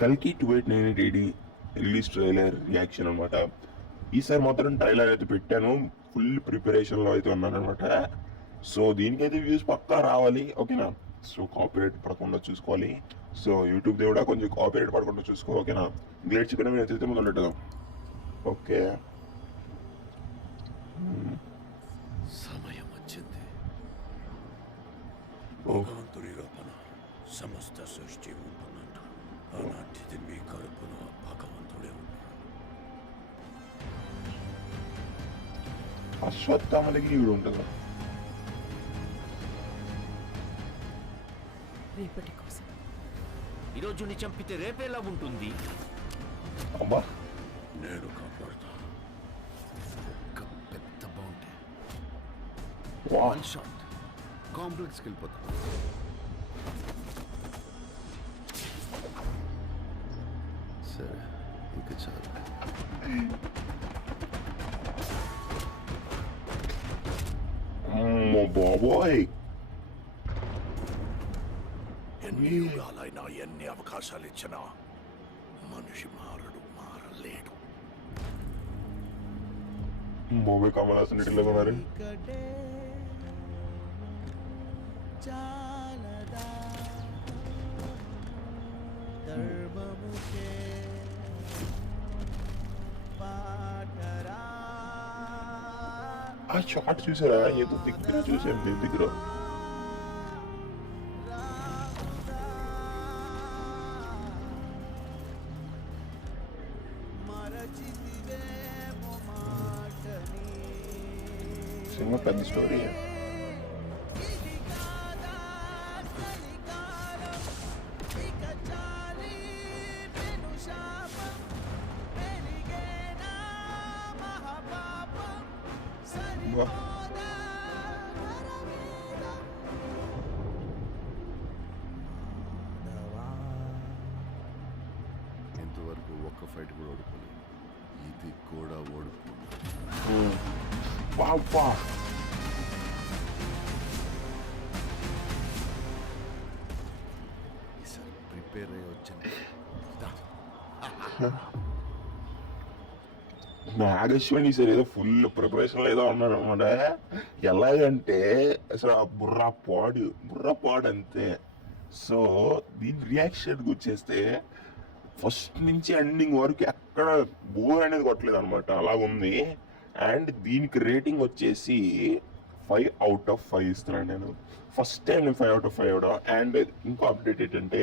కల్కి 2890 release trailer reaction అనమాట. ఈసారి మాత్రం ట్రైలర్ అయితే పెట్టాను, ఫుల్ ప్రిపరేషన్లో అయితే ఉన్నాను అనమాట. సో దీనికైతే వ్యూస్ పక్కా రావాలి, ఓకేనా. సో కాపీరైట్ పడకుండా చూసుకోవాలి. సో యూట్యూబ్ కూడా కొంచెం కాపీరైట్ పడకుండా చూసుకో, ఓకేనా. గ్లేడ్ చికెన్ మీద అయితే మొదలెట్టుదాం. ఓకే, సమయం వచ్చింది. భగవంతుడి లోపల సమస్త సృష్టి ఉంటున్నట్టు అలాంటిది మీ కడుపులో భగవంతుడే ఉన్నాడు. అశ్వత్థామ దగ్గర ఇవి ఉంటుందా? రేపటి కోసం ఈరోజు నీ చంపితే రేపేలా ఉంటుంది? అబ్బా, నేను కాపాడుతా. ఒక పెద్ద బౌంటీ, వా, వన్ షాట్, కాంప్లెక్స్కి వెళ్ళిపోతా. సరే, ఇంకా చాలు. అమ్మో బాబోయ్. ఎన్ని యుగాలైనా ఎన్ని అవకాశాలు ఇచ్చినా మనిషి మారలేడు. మూవీ కమల్ హాసన్ ఇట్లా ఉన్నారు. ఆ షాట్ చూసారా? ఏదో దగ్గర చూసాను, దగ్గర. సినిమా పెద్ద స్టోరీ. ఇంతవరకు ఒక్క ఫైట్ కూడా ఓడిపోలేదు, ఇది కూడా ఓడిపోలేదు. ఈసారి ప్రిపేర్ అయ్యి వచ్చింది. నాగేశ్వరి సార్ ఏదో ఫుల్ ప్రిపరేషన్ ఏదో ఉన్నాడు అనమాట. ఎలాగంటే అసలు ఆ బుర్ర పాడు అంతే. సో దీని రియాక్షన్ వచ్చేస్తే ఫస్ట్ నుంచి ఎండింగ్ వరకు ఎక్కడ బోర్ అనేది కొట్టలేదు అనమాట, అలాగుంది. అండ్ దీనికి రేటింగ్ వచ్చేసి 5/5 ఇస్తున్నాను నేను. ఫస్ట్ టైం నేను 5/5 ఇవ్వడం. అండ్ ఇంకో అప్డేట్ ఏంటంటే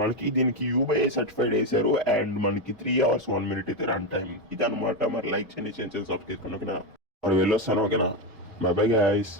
మనకి దీనికి UBI సర్టిఫైడ్ వేశారు. అండ్ మనకి 3 hours 1 minute అయితే రన్ టైం. ఇదనమాట. మరి లైక్ చేయండి, సబ్స్క్రైబ్ చేసుకోండి, ఓకేనా. మరి వెళ్ళొస్తాను, ఓకేనా. By bye guys.